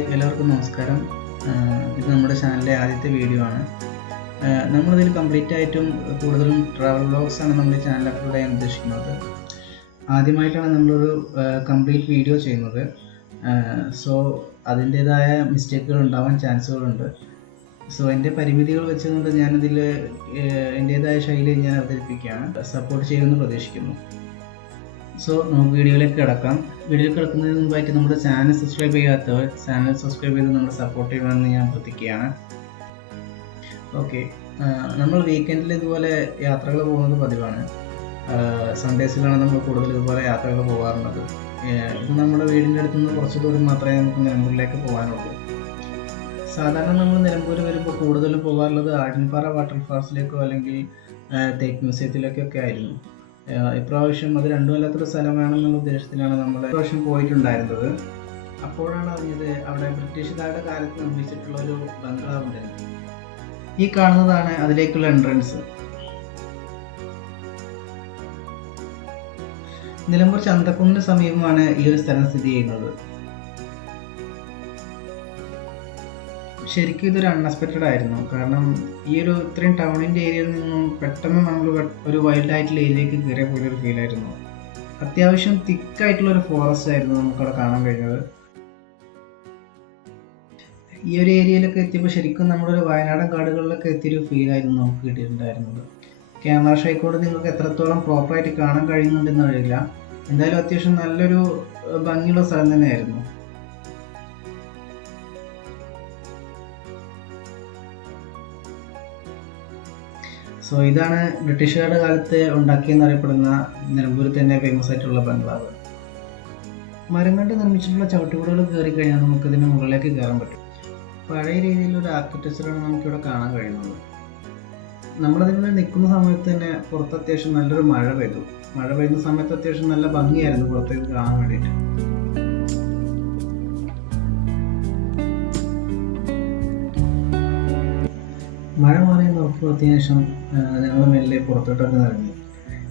Hi, എല്ലാവർക്കും നമസ്കാരം. ഇത് നമ്മുടെ ചാനലിലെ ആദ്യത്തെ വീഡിയോ ആണ്. നമ്മളിതിൽ കംപ്ലീറ്റ് ആയിട്ടും കൂടുതലും ട്രാവൽ വ്ളോഗ്സാണ് നമ്മുടെ ചാനൽ അപ്ലോഡ് ചെയ്യാൻ ഉദ്ദേശിക്കുന്നത്. ആദ്യമായിട്ടാണ് നമ്മളൊരു കംപ്ലീറ്റ് വീഡിയോ ചെയ്യുന്നത്. സോ അതിൻ്റേതായ മിസ്റ്റേക്കുകൾ ഉണ്ടാവാൻ ചാൻസുകളുണ്ട്. സോ എൻ്റെ പരിമിതികൾ വെച്ചുകൊണ്ട് ഞാനതിൽ എൻ്റേതായ ശൈലി ഞാൻ അവതരിപ്പിക്കുകയാണ്. സപ്പോർട്ട് ചെയ്യുമെന്ന് പ്രതീക്ഷിക്കുന്നു. സോ നമുക്ക് വീഡിയോയിലേക്ക് കിടക്കാം. വീഡിയോയിൽ കിടക്കുന്നതിന് മുമ്പായിട്ട് നമ്മുടെ ചാനൽ സബ്സ്ക്രൈബ് ചെയ്യാത്തവർ ചാനൽ സബ്സ്ക്രൈബ് ചെയ്ത് നമ്മളെ സപ്പോർട്ട് ചെയ്യണമെന്ന് ഞാൻ പ്രതീക്ഷിക്കുകയാണ്. ഓക്കെ, നമ്മൾ വീക്കെൻഡിൽ ഇതുപോലെ യാത്രകൾ പോകുന്നത് പതിവാണ്. സൺഡേസിലാണ് നമ്മൾ കൂടുതൽ ഇതുപോലെ യാത്രകൾ പോകാറുള്ളത്. ഇത് നമ്മുടെ വീടിൻ്റെ അടുത്ത് നിന്ന് കുറച്ച് ദൂരം മാത്രമേ നമുക്ക് നിലമ്പൂരിലേക്ക് പോകാനുള്ളൂ. സാധാരണ നമ്മൾ നിലമ്പൂർ വരുമ്പോൾ കൂടുതലും പോകാറുള്ളത് ആടിൻപാറ വാട്ടർഫാൾസിലേക്കോ അല്ലെങ്കിൽ തേക്ക് മ്യൂസിയത്തിലേക്കൊക്കെ ആയിരുന്നു. ഇപ്രാവശ്യം അത് രണ്ടും അല്ലാത്തൊരു സ്ഥലമാണെന്നുള്ള ഉദ്ദേശത്തിലാണ് നമ്മൾ ഇപ്രാവശ്യം പോയിട്ടുണ്ടായിരുന്നത്. അപ്പോഴാണ് അറിഞ്ഞത് അവിടെ ബ്രിട്ടീഷുകാരുടെ കാലത്ത് നിർമ്മിച്ചിട്ടുള്ള ഒരു ബംഗ്ലാവ് ഉണ്ട്. ഈ കാണുന്നതാണ് അതിലേക്കുള്ള എൻട്രൻസ്. നിലമ്പൂർ ചന്തക്കുന്നിന് സമീപമാണ് ഈ ഒരു സ്ഥലം സ്ഥിതി ചെയ്യുന്നത്. ശരിക്കും ഇതൊരു അൺഎക്സ്പെക്റ്റഡ് ആയിരുന്നു. കാരണം ഈ ഒരു ഇത്രയും ടൗണിൻ്റെ ഏരിയയിൽ നിന്നും പെട്ടെന്ന് നമ്മൾ ഒരു വൈൽഡ് ആയിട്ടുള്ള ഏരിയയിലേക്ക് കയറിയ പോലെ ഒരു ഫീൽ ആയിരുന്നു. അത്യാവശ്യം തിക്കായിട്ടുള്ള ഒരു ഫോറസ്റ്റ് ആയിരുന്നു നമുക്കവിടെ കാണാൻ കഴിഞ്ഞത്. ഈ ഒരു ഏരിയയിലൊക്കെ എത്തിയപ്പോൾ ശരിക്കും നമ്മളൊരു വയനാടൻ കാടുകളിലൊക്കെ എത്തിയൊരു ഫീൽ ആയിരുന്നു നമുക്ക് കിട്ടിയിട്ടുണ്ടായിരുന്നത്. ക്യാമറ ഷൈക്കോട് നിങ്ങൾക്ക് എത്രത്തോളം പ്രോപ്പറായിട്ട് കാണാൻ കഴിയുന്നുണ്ടെന്ന് അറിയില്ല. എന്തായാലും അത്യാവശ്യം നല്ലൊരു ഭംഗിയുള്ള സ്ഥലം തന്നെയായിരുന്നു. സോ ഇതാണ് ബ്രിട്ടീഷുകാരുടെ കാലത്ത് ഉണ്ടാക്കിയെന്നറിയപ്പെടുന്ന നിലമ്പൂരിൽ തന്നെ ഫേമസ് ആയിട്ടുള്ള ബംഗ്ലാവ്. മരം കൊണ്ട് നിർമ്മിച്ചിട്ടുള്ള ചവിട്ടുകൂടുകൾ കയറി കഴിഞ്ഞാൽ നമുക്കിതിന് മുകളിലേക്ക് കയറാൻ പറ്റും. പഴയ രീതിയിലൊരു ആർക്കിടെക്ചറാണ് നമുക്കിവിടെ കാണാൻ കഴിയുന്നത്. നമ്മളതിൽ നിൽക്കുന്ന സമയത്ത് തന്നെ പുറത്ത് അത്യാവശ്യം നല്ലൊരു മഴ പെയ്യുന്ന സമയത്ത് അത്യാവശ്യം നല്ല ഭംഗിയായിരുന്നു പുറത്തേക്ക് കാണാൻ വേണ്ടിയിട്ട്. മഴ മാറി ഉറപ്പുവരുത്തിയ ശേഷം ഞങ്ങൾ മെല്ലെ പുറത്തോട്ടൊക്കെ ഇറങ്ങി.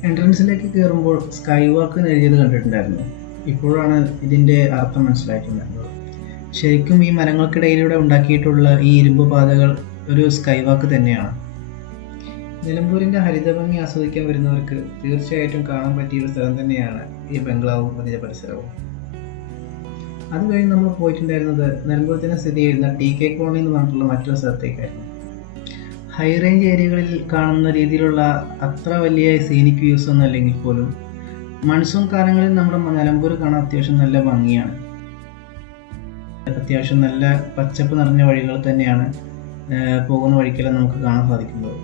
എൻട്രൻസിലേക്ക് കയറുമ്പോൾ സ്കൈ വാക്ക് എഴുതിയത് കണ്ടിട്ടുണ്ടായിരുന്നു. ഇപ്പോഴാണ് ഇതിൻ്റെ അർത്ഥം മനസ്സിലായിട്ടുണ്ടായിരുന്നത്. ശരിക്കും ഈ മരങ്ങൾക്കിടയിലൂടെ ഉണ്ടാക്കിയിട്ടുള്ള ഈ ഇരുമ്പ് പാതകൾ ഒരു സ്കൈ വാക്ക് തന്നെയാണ്. നിലമ്പൂരിൻ്റെ ഹരിതഭംഗി ആസ്വദിക്കാൻ വരുന്നവർക്ക് തീർച്ചയായിട്ടും കാണാൻ പറ്റിയ ഒരു സ്ഥലം തന്നെയാണ് ഈ ബംഗ്ലാവും അതിൻ്റെ പരിസരവും. അത് കഴിഞ്ഞ് നമ്മൾ പോയിട്ടുണ്ടായിരുന്നത് നിലമ്പൂരിൽ തന്നെ സ്ഥിതി ചെയ്യുന്ന TK കോളനി എന്ന് പറഞ്ഞിട്ടുള്ള മറ്റൊരു സ്ഥലത്തേക്കായിരുന്നു. ഹൈ റേഞ്ച് ഏരിയകളിൽ കാണുന്ന രീതിയിലുള്ള അത്ര വലിയ സീനിക് വ്യൂസ് ഒന്നും അല്ലെങ്കിൽ പോലും മൺസൂൺ കാലങ്ങളിൽ നമ്മുടെ നിലമ്പൂർ കാണാൻ അത്യാവശ്യം നല്ല ഭംഗിയാണ്. അത്യാവശ്യം നല്ല പച്ചപ്പ് നിറഞ്ഞ വഴികൾ തന്നെയാണ് പോകുന്ന വഴിക്കെല്ലാം നമുക്ക് കാണാൻ സാധിക്കുന്നത്.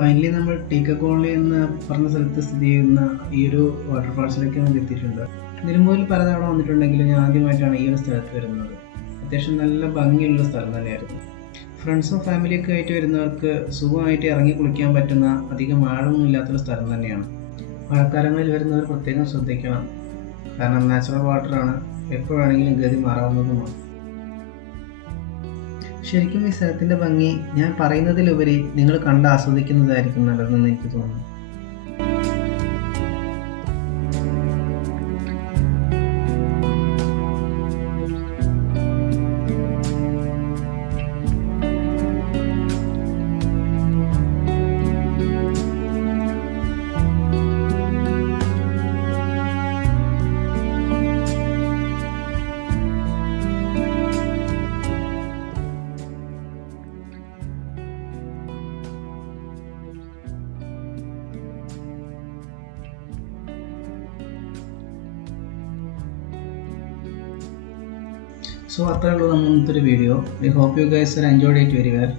ഫൈനലി നമ്മൾ TK കോളനി എന്ന് പറഞ്ഞ സ്ഥലത്ത് സ്ഥിതി ചെയ്യുന്ന ഈ ഒരു വാട്ടർഫാൾസിലേക്ക് നമ്മൾ എത്തിയിട്ടുണ്ട്. നിലമ്പൂരിൽ പലതവണ വന്നിട്ടുണ്ടെങ്കിലും ഞാൻ ആദ്യമായിട്ടാണ് ഈ ഒരു സ്ഥലത്ത് വരുന്നത്. അത്യാവശ്യം നല്ല ഭംഗിയുള്ള സ്ഥലം തന്നെയായിരുന്നു. ഫ്രണ്ട്സും ഫാമിലിയൊക്കെ ആയിട്ട് വരുന്നവർക്ക് സുഖമായിട്ട് ഇറങ്ങി കുളിക്കാൻ പറ്റുന്ന അധികം ആഴമൊന്നും ഇല്ലാത്തൊരു സ്ഥലം തന്നെയാണ്. മഴക്കാലങ്ങളിൽ വരുന്നവർ പ്രത്യേകം ശ്രദ്ധിക്കണം. കാരണം നാച്ചുറൽ വാട്ടറാണ്, എപ്പോൾ വേണമെങ്കിലും ഗതി മാറാവുന്നതുമാണ്. ശരിക്കും ഈ സ്ഥലത്തിൻ്റെ ഭംഗി ഞാൻ പറയുന്നതിലുപരി നിങ്ങൾ കണ്ട് ആസ്വദിക്കുന്നതായിരിക്കും നല്ലതെന്ന് എനിക്ക് തോന്നുന്നു. സോ അത്രേ ഉള്ളൂ നമ്മൾ ഇന്നത്തെ ഒരു video. I hope you guys are enjoyed it very well.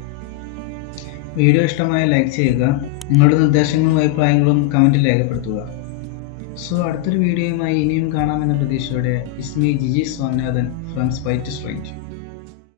Video ഇഷ്ടമായ ലൈക്ക് ചെയ്യുക. നിങ്ങളുടെ നിർദ്ദേശങ്ങളും അഭിപ്രായങ്ങളും കമൻറ്റിൽ രേഖപ്പെടുത്തുക. സോ അടുത്തൊരു വീഡിയോയുമായി ഇനിയും കാണാമെന്ന പ്രതീക്ഷയോടെ it's me Giji Swaminathan from Spite street.